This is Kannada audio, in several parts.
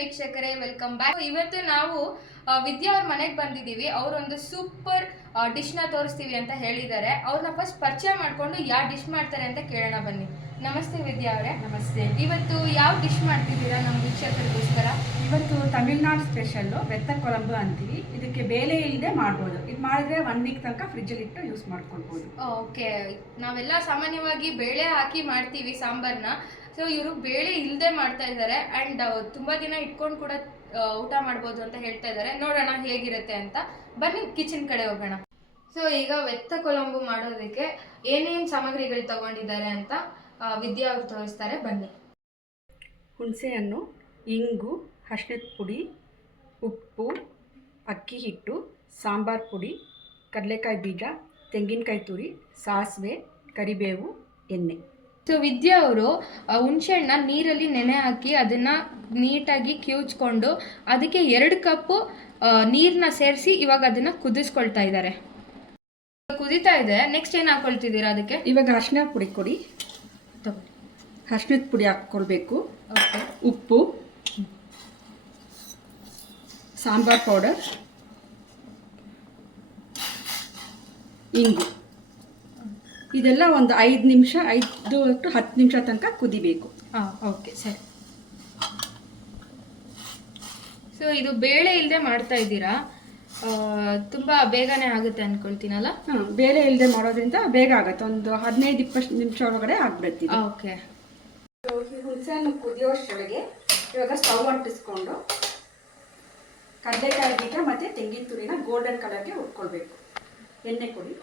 ವೀಕ್ಷಕರೇ ವೆಲ್ಕಮ್ ಬ್ಯಾಕ್. ಇವತ್ತು ನಾವು ವಿದ್ಯಾ ಅವ್ರ ಮನೆಗೆ ಬಂದಿದ್ದೀವಿ. ಅವರೊಂದು ಸೂಪರ್ ಡಿಶ್ನ ತೋರಿಸ್ತೀವಿ ಅಂತ ಹೇಳಿದ್ದಾರೆ. ಅವ್ರನ್ನ ಫಸ್ಟ್ ಪರಿಚಯ ಮಾಡಿಕೊಂಡು ಯಾವ ಡಿಶ್ ಮಾಡ್ತಾರೆ ಅಂತ ಕೇಳೋಣ ಬನ್ನಿ. ನಮಸ್ತೆ ವಿದ್ಯಾ ಅವರೇ. ನಮಸ್ತೆ. ಇವತ್ತು ಯಾವ ಡಿಶ್ ಮಾಡ್ತಿದ್ದೀರಾ ನಮ್ಮ ವೀಕ್ಷಕರಿಗೋಸ್ಕರ? ಇವತ್ತು ತಮಿಳ್ನಾಡು ಸ್ಪೆಷಲ್ಲು ಬೆತ್ತ ಕೊಳಂಬು ಅಂತೀವಿ. ಇದಕ್ಕೆ ಬೇಳೆ ಇಲ್ಲದೆ ಮಾಡ್ಬೋದು. ಇದು ಮಾಡಿದ್ರೆ 1 ವೀಕ್ ತನಕ ಫ್ರಿಜ್ಜಲ್ಲಿ ಇಟ್ಟು ಯೂಸ್ ಮಾಡ್ಕೊಳ್ಬೋದು. ಓಕೆ, ನಾವೆಲ್ಲ ಸಾಮಾನ್ಯವಾಗಿ ಬೇಳೆ ಹಾಕಿ ಮಾಡ್ತೀವಿ ಸಾಂಬಾರನ್ನ. ಸೊ ಇವರು ಬೇಳೆ ಇಲ್ಲದೆ ಮಾಡ್ತಾ ಇದ್ದಾರೆ ಆ್ಯಂಡ್ ತುಂಬ ದಿನ ಇಟ್ಕೊಂಡು ಕೂಡ ಊಟ ಮಾಡ್ಬೋದು ಅಂತ ಹೇಳ್ತಾ ಇದ್ದಾರೆ. ನೋಡೋಣ ಹೇಗಿರುತ್ತೆ ಅಂತ. ಬನ್ನಿ ಕಿಚನ್ ಕಡೆ ಹೋಗೋಣ. ಸೊ ಈಗ ಬೆತ್ತ ಕೊಳಂಬು ಮಾಡೋದಕ್ಕೆ ಏನೇನು ಸಾಮಗ್ರಿಗಳು ತಗೊಂಡಿದ್ದಾರೆ ಅಂತ ವಿದ್ಯಾ ಅವ್ರು ತೋರಿಸ್ತಾರೆ. ಬನ್ನಿ. ಹುಣಸೆಹಣ್ಣು, ಇಂಗು, ಅರಿಶಿಣದ ಪುಡಿ, ಉಪ್ಪು, ಅಕ್ಕಿ ಹಿಟ್ಟು, ಸಾಂಬಾರ್ ಪುಡಿ, ಕಡಲೆಕಾಯಿ ಬೀಜ, ತೆಂಗಿನಕಾಯಿ ತುರಿ, ಸಾಸಿವೆ, ಕರಿಬೇವು, ಎಣ್ಣೆ. ಸೊ ವಿದ್ಯಾ ಅವರು ಹುಣಸೆಹಣ್ಣ ನೀರಲ್ಲಿ ನೆನೆ ಹಾಕಿ ಅದನ್ನು ನೀಟಾಗಿ ಕಿವುಚ್ಕೊಂಡು ಅದಕ್ಕೆ 2 ಕಪ್ಪು ನೀರನ್ನ ಸೇರಿಸಿ ಇವಾಗ ಅದನ್ನು ಕುದಿಸ್ಕೊಳ್ತಾ ಇದ್ದಾರೆ. ಕುದೀತಾ ಇದೆ. ನೆಕ್ಸ್ಟ್ ಏನು ಹಾಕೊಳ್ತಿದ್ದೀರಾ ಅದಕ್ಕೆ? ಇವಾಗ ಅರಿಶಿಣ ಪುಡಿ ಕೊಡಿ. ಅರಿಶಿಣದ ಪುಡಿ ಹಾಕ್ಕೊಳ್ಬೇಕು. ಓಕೆ. ಉಪ್ಪು, ಸಾಂಬಾರ್ ಪೌಡರ್, ಇಂಗು, ಇದೆಲ್ಲ ಒಂದು 5 ನಿಮಿಷ 5 to 10 ನಿಮಿಷ ತನಕ ಕುದಿಬೇಕು. ಓಕೆ ಸರಿ. ಸೊ ಇದು ಬೇಳೆ ಇಲ್ಲದೆ ಮಾಡ್ತಾ ಇದ್ದೀರಾ, ತುಂಬ ಬೇಗನೆ ಆಗುತ್ತೆ ಅಂದ್ಕೊಳ್ತೀನಲ್ಲ? ಬೇಳೆ ಇಲ್ಲದೆ ಮಾಡೋದ್ರಿಂದ ಬೇಗ ಆಗುತ್ತೆ. ಒಂದು 15-20 ನಿಮಿಷ ಒಳಗಡೆ ಆಗ್ಬಿಡುತ್ತೆ. ಓಕೆ. ಹುಣಸೆಹಣ್ಣು ಕುದಿಯೋಷ್ಟೊಳಗೆ ಇವಾಗ ಸ್ಟವ್ ಅಂಟಿಸ್ಕೊಂಡು ಕಡಲೆಕಾಯಿ ಬೀಜ ಮತ್ತು ತೆಂಗಿನ ತುರಿನ ಗೋಲ್ಡನ್ ಕಲರ್ಗೆ ಹುರ್ಕೊಳ್ಬೇಕು. ಎಣ್ಣೆ ಕೊಡಿ.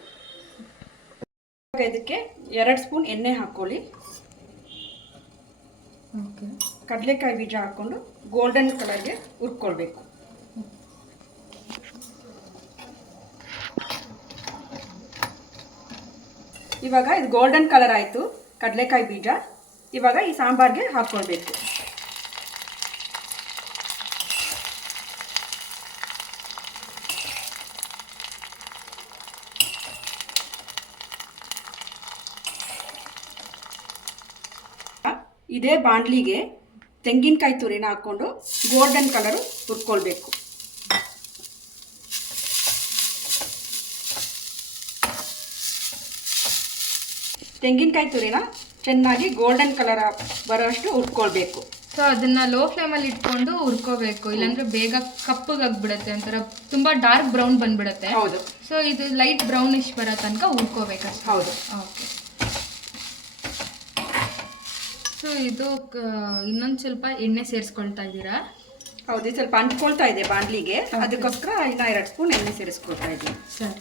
ಇದಕ್ಕೆ 2 ಸ್ಪೂನ್ ಎಣ್ಣೆ ಹಾಕ್ಕೊಳ್ಳಿ. ಓಕೆ. ಕಡಲೆಕಾಯಿ ಬೀಜ ಹಾಕ್ಕೊಂಡು ಗೋಲ್ಡನ್ ಕಲರ್ಗೆ ಹುರ್ಕೊಳ್ಬೇಕು. ಇವಾಗ ಇದು ಗೋಲ್ಡನ್ ಕಲರ್ ಆಯಿತು ಕಡಲೆಕಾಯಿ ಬೀಜ. ಇವಾಗ ಈ ಸಾಂಬಾರ್ಗೆ ಹಾಕ್ಕೊಳ್ಬೇಕು. ಇದೇ ಬಾಣಲಿಗೆ ತೆಂಗಿನಕಾಯಿ ತುರಿನ ಹಾಕ್ಕೊಂಡು ಗೋಲ್ಡನ್ ಕಲರು ಹುರ್ಕೊಳ್ಬೇಕು. ತೆಂಗಿನಕಾಯಿ ತುರಿನ ಚೆನ್ನಾಗಿ ಗೋಲ್ಡನ್ ಕಲರ್ ಬರೋಷ್ಟು ಹುರ್ಕೊಳ್ಬೇಕು. ಸೊ ಅದನ್ನ ಲೋ ಫ್ಲೇಮಲ್ಲಿ ಇಟ್ಕೊಂಡು ಹುರ್ಕೋಬೇಕು, ಇಲ್ಲಾಂದ್ರೆ ಬೇಗ ಕಪ್ಪಗಾಗ್ಬಿಡುತ್ತೆ, ಒಂಥರ ತುಂಬಾ ಡಾರ್ಕ್ ಬ್ರೌನ್ ಬಂದ್ಬಿಡುತ್ತೆ. ಹೌದು. ಸೊ ಇದು ಲೈಟ್ ಬ್ರೌನಿಶ್ ಬರೋ ತನಕ ಹುರ್ಕೋಬೇಕು. ಹೌದು. ಓಕೆ. ಸೊ ಇದು ಇನ್ನೊಂದು ಸ್ವಲ್ಪ ಎಣ್ಣೆ ಸೇರಿಸ್ಕೊಳ್ತಾ ಇದ್ದೀರಾ? ಹೌದು, ಸ್ವಲ್ಪ ಅಂಟ್ಕೊಳ್ತಾ ಇದೆ ಬಾಣಲಿಗೆ, ಅದಕ್ಕೋಸ್ಕರ ಇನ್ನ 2 ಸ್ಪೂನ್ ಎಣ್ಣೆ ಸೇರಿಸ್ಕೊಳ್ತಾ ಇದ್ದೀನಿ. ಸರಿ.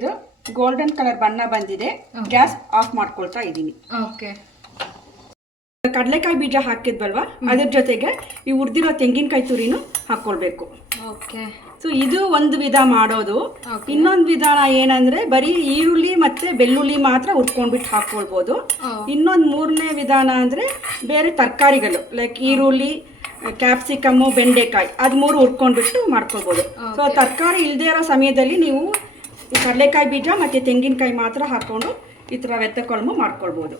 ಇದು ಗೋಲ್ಡನ್ ಕಲರ್ ಬಣ್ಣ ಬಂದಿದೆ. ಗ್ಯಾಸ್ ಆಫ್ ಮಾಡ್ಕೊಳ್ತಾ ಇದ್ದೀನಿ. ಓಕೆ. ಕಡಲೆಕಾಯಿ ಬೀಜ ಹಾಕಿದ್ವಲ್ವಾ, ಅದ್ರ ಜೊತೆಗೆ ಈ ಹುರಿದಿರೋ ತೆಂಗಿನಕಾಯಿ ತುರಿನೂ ಹಾಕ್ಕೊಳ್ಬೇಕು. ಓಕೆ. ಸೊ ಇದು ಒಂದು ವಿಧ ಮಾಡೋದು. ಇನ್ನೊಂದು ವಿಧಾನ ಏನಂದ್ರೆ ಬರೀ ಈರುಳ್ಳಿ ಮತ್ತೆ ಬೆಳ್ಳುಳ್ಳಿ ಮಾತ್ರ ಹುರ್ಕೊಂಡ್ಬಿಟ್ಟು ಹಾಕ್ಕೊಳ್ಬೋದು. ಇನ್ನೊಂದು 3ನೇ ವಿಧಾನ ಅಂದ್ರೆ ಬೇರೆ ತರಕಾರಿಗಳು ಲೈಕ್ ಈರುಳ್ಳಿ, ಕ್ಯಾಪ್ಸಿಕಮ್ಮು, ಬೆಂಡೆಕಾಯಿ ಅದು 3 ಹುರ್ಕೊಂಡ್ಬಿಟ್ಟು ಮಾಡ್ಕೊಳ್ಬೋದು. ಸೊ ತರಕಾರಿ ಇಲ್ಲದೆ ಇರೋ ಸಮಯದಲ್ಲಿ ನೀವು ಈ ಕಡಲೆಕಾಯಿ ಬೀಜ ಮತ್ತು ತೆಂಗಿನಕಾಯಿ ಮಾತ್ರ ಹಾಕ್ಕೊಂಡು ಈ ಥರ ಬೆತ್ತ ಕೊಳಂಬು ಮಾಡ್ಕೊಳ್ಬೋದು.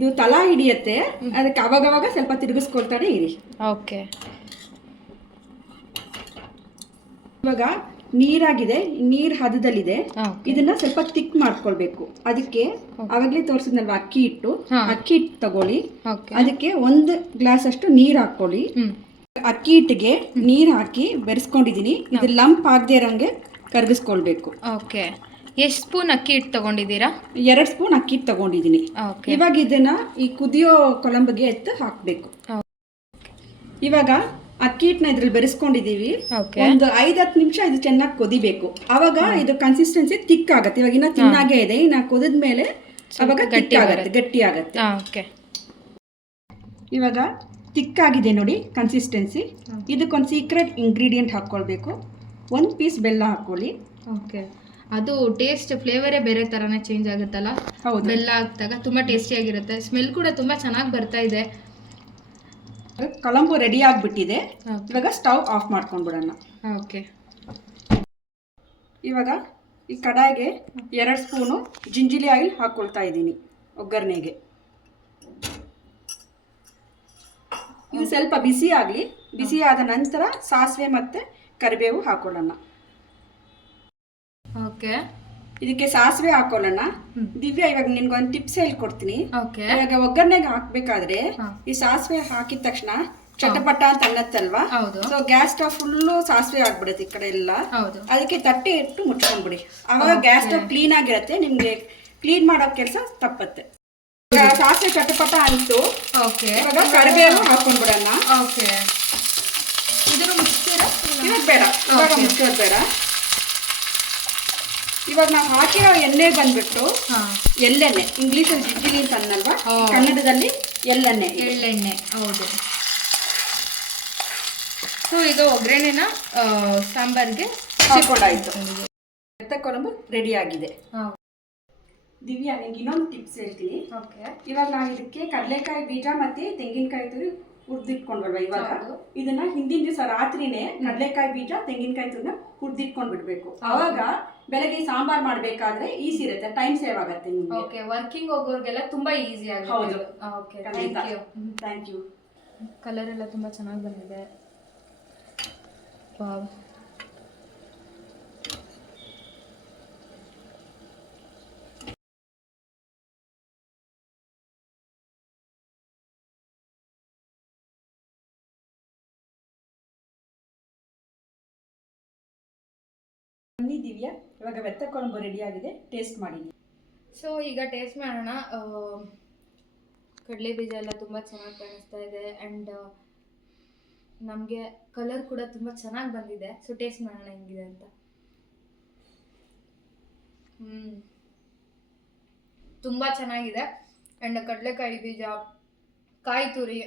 ಇದು ತಲಾ ಹಿಡಿಯುತ್ತೆ, ಅದಕ್ಕೆ ಅವಾಗವಾಗ ಸ್ವಲ್ಪ ತಿರುಗಿಸ್ಕೊಳ್ತಾನೆ ಇರಿ. ಓಕೆ. ಇವಾಗ ನೀರಾಗಿದೆ, ನೀರು ಹದದಲ್ಲಿದೆ. ಇದನ್ನ ಸ್ವಲ್ಪ ತಿಕ್ ಮಾಡ್ಕೊಳ್ಬೇಕು. ಅದಕ್ಕೆ ಅವಾಗಲೇ ತೋರಿಸಿದ್ನಲ್ವ ಅಕ್ಕಿ ಹಿಟ್ಟು ತಗೊಳ್ಳಿ. ಅದಕ್ಕೆ 1 ಗ್ಲಾಸ್ ಅಷ್ಟು ನೀರು ಹಾಕೊಳ್ಳಿ. ಅಕ್ಕಿ ಹಿಟ್ಟಿಗೆ ನೀರು ಹಾಕಿ ಬೆರೆಸ್ಕೊಂಡಿದೀನಿ. ಇದು ಲಂಪ್ ಆಗದೆ ಇರೋಂಗೆ ಕರಗಿಸ್ಕೊಳ್ಬೇಕು. ಓಕೆ. ಎಷ್ಟು ಸ್ಪೂನ್ ಅಕ್ಕಿ ಹಿಟ್ಟು ತಗೊಂಡಿದ್ದೀರಾ? 2 ಸ್ಪೂನ್ ಅಕ್ಕಿ ಹಿಟ್ಟು ತಗೊಂಡಿದ್ದೀನಿ. ಇವಾಗ ಇದನ್ನ ಈ ಕುದಿಯೋ ಕೊಳಂಬಿಗೆ ಎತ್ತು ಹಾಕಬೇಕು. ಇವಾಗ ಅಕ್ಕಿ ಹಿಟ್ಟನ್ನ ಇದ್ರಲ್ಲಿ ಬೆರೆಸ್ಕೊಂಡಿದೀವಿ. ಒಂದು 5-10 ನಿಮಿಷ ಇದು ಚೆನ್ನಾಗಿ ಕೊದಿಬೇಕು. ಅವಾಗ ಇದು ಕನ್ಸಿಸ್ಟೆನ್ಸಿ ತಿಕ್ ಆಗುತ್ತೆ. ಇವಾಗ ಇನ್ನ ತಿನ್ನಾಗೆ ಇದೆ, ಇನ್ನ ಕುದಿದ ಮೇಲೆ ಅವಾಗ ಗಟ್ಟಿ ಆಗತ್ತೆ. ಇವಾಗ ತಿಕ್ ಆಗಿದೆ ನೋಡಿ ಕನ್ಸಿಸ್ಟೆನ್ಸಿ. ಇದಕ್ಕೊಂದು ಸೀಕ್ರೆಟ್ ಇಂಗ್ರೀಡಿಯೆಂಟ್ ಹಾಕ್ಕೊಳ್ಬೇಕು. 1 ಪೀಸ್ ಬೆಲ್ಲ ಹಾಕೊಳ್ಳಿ. ಓಕೆ. ಅದು ಟೇಸ್ಟ್ ಫ್ಲೇವರೇ ಬೇರೆ ಥರನೇ ಚೇಂಜ್ ಆಗುತ್ತಲ್ಲ? ಹೌದು. ಬೆಲ್ಲ ಹಾಕಿದಾಗ ತುಂಬ ಟೇಸ್ಟಿಯಾಗಿರುತ್ತೆ. ಸ್ಮೆಲ್ ಕೂಡ ತುಂಬ ಚೆನ್ನಾಗಿ ಬರ್ತಾ ಇದೆ. ಕೊಳಂಬು ರೆಡಿ ಆಗಿಬಿಟ್ಟಿದೆ. ಇವಾಗ ಸ್ಟವ್ ಆಫ್ ಮಾಡ್ಕೊಂಡ್ಬಿಡೋಣ. ಓಕೆ. ಇವಾಗ ಈ ಕಡಾಯಿಗೆ 2 ಸ್ಪೂನು ಜಿಂಜಿಲಿ ಆಯಿಲ್ ಹಾಕ್ಕೊಳ್ತಾ ಇದ್ದೀನಿ ಒಗ್ಗರಣೆಗೆ. ಇದು ಸ್ವಲ್ಪ ಬಿಸಿ ಆಗಲಿ. ಬಿಸಿ ಆದ ನಂತರ ಸಾಸಿವೆ ಮತ್ತು ಕರಿಬೇವು ಹಾಕೊಳ್ಳೋಣ. ಓಕೆ, ಇದಕ್ಕೆ ಸಾಸಿವೆ ಹಾಕೊಳ್ಳೋಣ. ದಿವ್ಯಾ, ಇವಾಗ ನಿನ್ಗೊಂದು ಟಿಪ್ಸ್ ಹೇಳ್ಕೊಡ್ತೀನಿ. ಓಕೆ, ಇವಾಗ ಒಗ್ಗರಣೆಗೆ ಹಾಕ್ಬೇಕಾದ್ರೆ ಈ ಸಾಸಿವೆ ಹಾಕಿದ ತಕ್ಷಣ ಚಟಪಟ ಅಂತ ಅನ್ನತ್ತಲ್ವಾ? ಸೊ ಗ್ಯಾಸ್ ಸ್ಟವ್ ಫುಲ್ಲು ಸಾಸಿವೆ ಆಗ್ಬಿಡುತ್ತೆ ಈ ಕಡೆ ಎಲ್ಲ. ಅದಕ್ಕೆ ತಟ್ಟೆ ಇಟ್ಟು ಮುಚ್ಕೊಂಡ್ಬಿಡಿ. ಅವಾಗ ಗ್ಯಾಸ್ ಸ್ಟವ್ ಕ್ಲೀನ್ ಆಗಿರತ್ತೆ, ನಿಮ್ಗೆ ಕ್ಲೀನ್ ಮಾಡೋ ಕೆಲಸ ತಪ್ಪತ್ತೆ. ಸಾಸಿವೆ ಚಟಪಟ ಅಂತು. ಇವಾಗ ಕರಿಬೇವು ಹಾಕೊಂಡ್ಬಿಡೋಣ. ಇವಾಗ ಬೇಡ, ಇವಾಗ ಮುಚ್ಚೋದು ಬೇಡ. ಇವಾಗ ನಾವು ಹಾಕಿರೋ ಎಣ್ಣೆ ಬಂದ್ಬಿಟ್ಟು ಎಳ್ಳೆಣ್ಣೆ, ಇಂಗ್ಲಿಷಲ್ಲಿ ಜಿಜ್ಜಿಲಿ ಅಂತ ಅನ್ನಲ್ವಾ, ಕನ್ನಡದಲ್ಲಿ ಎಳ್ಳೆಣ್ಣೆ. ಹೌದು. ಸೊ ಈಗ ಒಗ್ಗರಣೆನ ಸಾಂಬಾರ್ಗೆ ಹಾಕೊಂಡಾಯ್ತು. ಕೊಳಂಬು ರೆಡಿ ಆಗಿದೆ. ದಿವ್ಯಾ, ನಿಂಗೆ ಇನ್ನೊಂದು ಟಿಪ್ಸ್ ಹೇಳ್ತೀನಿ. ಇವಾಗ ನಾವು ಇದಕ್ಕೆ ಕಡಲೆಕಾಯಿ ಬೀಜ ಮತ್ತೆ ತೆಂಗಿನಕಾಯಿ ತುರಿ ಹುರಿದಿಟ್ಕೊಂಡ್ಬಲ್ವಾ, ಇವಾಗ ಇದನ್ನ ಹಿಂದಿನ ದಿವಸ ರಾತ್ರಿನೇ ಕಡಲೆಕಾಯಿ ಬೀಜ ತೆಂಗಿನಕಾಯಿ ತುರಿನ ಹುರಿದಿಟ್ಕೊಂಡ್ ಬಿಡ್ಬೇಕು. ಅವಾಗ ಬೆಳಗ್ಗೆ ಸಾಂಬಾರ್ ಮಾಡ್ಬೇಕಾದ್ರೆ ಈಸಿ ಇರುತ್ತೆ, ಟೈಮ್ ಸೇವ್ ಆಗುತ್ತೆ ನಿಮ್ಗೆ. ವರ್ಕಿಂಗ್ ಹೋಗೋರ್ಗೆಲ್ಲ ತುಂಬಾ ಈಸಿ ಆಗುತ್ತೆ. ಹೌದು. Thank you. ಕಲರ್ ಎಲ್ಲ ತುಂಬಾ ಚೆನ್ನಾಗಿ ಬಂದಿದೆ. ವಾವ್. ದಿವ್ಯಾ, ಇವಾಗ ಬೆತ್ತ ಕೊಳಂಬು ರೆಡಿ ಆಗಿದೆ, ಟೇಸ್ಟ್ ಮಾಡಿ. ಸೊ ಈಗ ಟೇಸ್ಟ್ ಮಾಡೋಣ. ಕಡಲೆ ಬೀಜ ಎಲ್ಲ ತುಂಬ ಚೆನ್ನಾಗಿ ಕಾಣಿಸ್ತಾ ಇದೆ ಆ್ಯಂಡ್ ನಮಗೆ ಕಲರ್ ಕೂಡ ತುಂಬ ಚೆನ್ನಾಗಿ ಬಂದಿದೆ. ಸೊ ಟೇಸ್ಟ್ ಮಾಡೋಣ ಹೆಂಗಿದೆ ಅಂತ. ತುಂಬ ಚೆನ್ನಾಗಿದೆ. ಆ್ಯಂಡ್ ಕಡಲೆಕಾಯಿ ಬೀಜ, ಕಾಯಿ ತುರಿ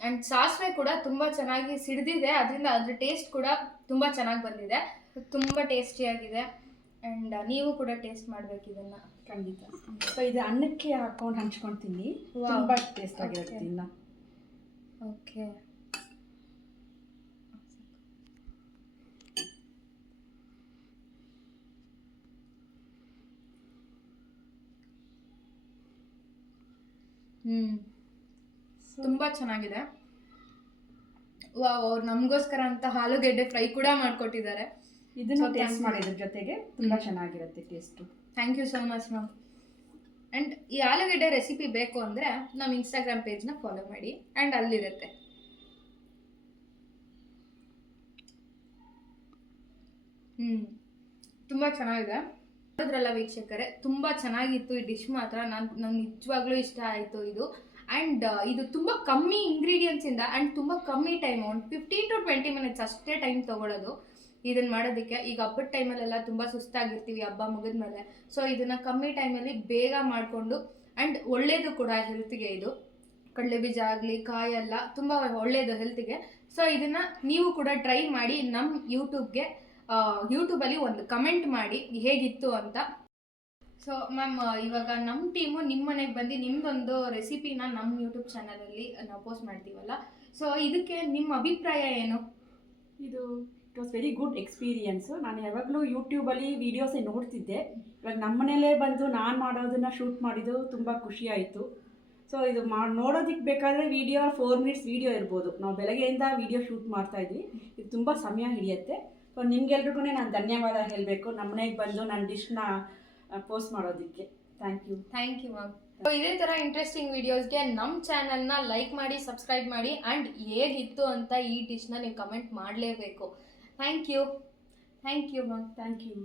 ಆ್ಯಂಡ್ ಸಾಸಿವೆ ಕೂಡ ತುಂಬ ಚೆನ್ನಾಗಿ ಸಿಡಿದಿದೆ, ಅದರಿಂದ ಅದ್ರ ಟೇಸ್ಟ್ ಕೂಡ ತುಂಬ ಚೆನ್ನಾಗಿ ಬಂದಿದೆ. ತುಂಬ ಟೇಸ್ಟಿಯಾಗಿದೆ ಆ್ಯಂಡ್ ನೀವು ಕೂಡ ಟೇಸ್ಟ್ ಮಾಡಬೇಕು ಇದನ್ನು. ಖಂಡಿತ. ಸೊ ಇದು ಅನ್ನಕ್ಕೆ ಹಾಕೊಂಡು ಹಂಚ್ಕೊಂಡು ತಿನ್ನಿ, ತುಂಬ ಟೇಸ್ಟ್ ಆಗಿರುತ್ತೆ ಇನ್ನು. ಓಕೆ. ತುಂಬ ಚೆನ್ನಾಗಿದೆ. ವಾವ್, ಅವ್ರು ನಮಗೋಸ್ಕರ ಅಂತ ಆಲೂಗೆಡ್ಡೆ ಫ್ರೈ ಕೂಡ ಮಾಡಿಕೊಟ್ಟಿದ್ದಾರೆ. ಇದನ್ನು ಟೇಸ್ಟ್ ಮಾಡಿದ್ರ ಜೊತೆಗೆ ತುಂಬ ಚೆನ್ನಾಗಿರುತ್ತೆ taste. Thank you so much ma'am. And ಈ ಆಲೂಗೆಡ್ಡೆ ರೆಸಿಪಿ ಬೇಕು ಅಂದರೆ ನಮ್ಮ ಇನ್ಸ್ಟಾಗ್ರಾಮ್ ಪೇಜ್ನ ಫಾಲೋ ಮಾಡಿ ಆ್ಯಂಡ್ ಅಲ್ಲಿರುತ್ತೆ. ತುಂಬ ಚೆನ್ನಾಗಿದೆ. ನೋಡಿದ್ರಲ್ಲ ವೀಕ್ಷಕರೇ, ತುಂಬ ಚೆನ್ನಾಗಿತ್ತು ಈ ಡಿಶ್ ಮಾತ್ರ. ನಂಗೆ ನಿಜವಾಗ್ಲೂ ಇಷ್ಟ ಆಯಿತು ಇದು. ಆ್ಯಂಡ್ ಇದು ತುಂಬ ಕಮ್ಮಿ ಇಂಗ್ರೀಡಿಯೆಂಟ್ಸಿಂದ ಆ್ಯಂಡ್ ತುಂಬ ಕಮ್ಮಿ ಟೈಮ್, ಒಂದು 15 to 20 minutes ಅಷ್ಟೇ ಟೈಮ್ ತೊಗೊಳ್ಳೋದು ಇದನ್ನು ಮಾಡೋದಕ್ಕೆ. ಈಗ ಹಬ್ಬದ ಟೈಮಲ್ಲೆಲ್ಲ ತುಂಬ ಸುಸ್ತಾಗಿರ್ತೀವಿ ಹಬ್ಬ ಮುಗಿದ್ಮೇಲೆ. ಸೊ ಇದನ್ನು ಕಮ್ಮಿ ಟೈಮಲ್ಲಿ ಬೇಗ ಮಾಡಿಕೊಂಡು ಆ್ಯಂಡ್ ಒಳ್ಳೆಯದು ಕೂಡ ಹೆಲ್ತ್ಗೆ. ಇದು ಕಡಲೆಬೀಜ ಆಗಲಿ ಕಾಯೆಲ್ಲ ತುಂಬ ಒಳ್ಳೆಯದು ಹೆಲ್ತ್ಗೆ. ಸೊ ಇದನ್ನು ನೀವು ಕೂಡ ಟ್ರೈ ಮಾಡಿ. ನಮ್ಮ ಯೂಟ್ಯೂಬಲ್ಲಿ ಒಂದು ಕಮೆಂಟ್ ಮಾಡಿ ಹೇಗಿತ್ತು ಅಂತ. ಸೊ ಮ್ಯಾಮ್, ಇವಾಗ ನಮ್ಮ ಟೀಮು ನಿಮ್ಮ ಮನೆಗೆ ಬಂದು ನಿಮ್ಮದೊಂದು ರೆಸಿಪಿನ ನಮ್ಮ ಯೂಟ್ಯೂಬ್ ಚಾನಲಲ್ಲಿ ನಾವು ಪೋಸ್ಟ್ ಮಾಡ್ತೀವಲ್ಲ, ಸೊ ಇದಕ್ಕೆ ನಿಮ್ಮ ಅಭಿಪ್ರಾಯ ಏನು? ಇದು it was very good experience. ನಾನು ಯಾವಾಗಲೂ ಯೂಟ್ಯೂಬಲ್ಲಿ ವೀಡಿಯೋಸೇ ನೋಡ್ತಿದ್ದೆ. ಇವಾಗ ನಮ್ಮ ಮನೇಲೇ ಬಂದು ನಾನು ಮಾಡೋದನ್ನು ಶೂಟ್ ಮಾಡಿದ್ದು ತುಂಬ ಖುಷಿಯಾಯಿತು. ಸೊ ಇದು ನೋಡೋದಕ್ಕೆ ಬೇಕಾದರೆ ವಿಡಿಯೋ 4 minutes ವೀಡಿಯೋ ಇರ್ಬೋದು. ನಾವು ಬೆಳಗ್ಗೆಯಿಂದ ವೀಡಿಯೋ ಶೂಟ್ ಮಾಡ್ತಾಯಿದ್ವಿ. ಇದು ತುಂಬ ಸಮಯ ಹಿಡಿಯುತ್ತೆ. ಸೊ ನಿಮ್ಗೆಲ್ರಿಗೂ ನಾನು ಧನ್ಯವಾದ ಹೇಳಬೇಕು, ನಮ್ಮ ಮನೆಗೆ ಬಂದು ನನ್ನ ಡಿಶ್ನ ಪೋಸ್ಟ್ ಮಾಡೋದಕ್ಕೆ. Thank you ma'am. ಸೊ ಇದೇ ಥರ ಇಂಟ್ರೆಸ್ಟಿಂಗ್ ವೀಡಿಯೋಸ್ಗೆ ನಮ್ಮ ಚಾನಲ್ನ ಲೈಕ್ ಮಾಡಿ, ಸಬ್ಸ್ಕ್ರೈಬ್ ಮಾಡಿ ಆ್ಯಂಡ್ ಹೇಗಿತ್ತು ಅಂತ ಈ ಡಿಶ್ನ ನೀವು ಕಮೆಂಟ್ ಮಾಡಲೇಬೇಕು. Thank you ma'am. Thank you.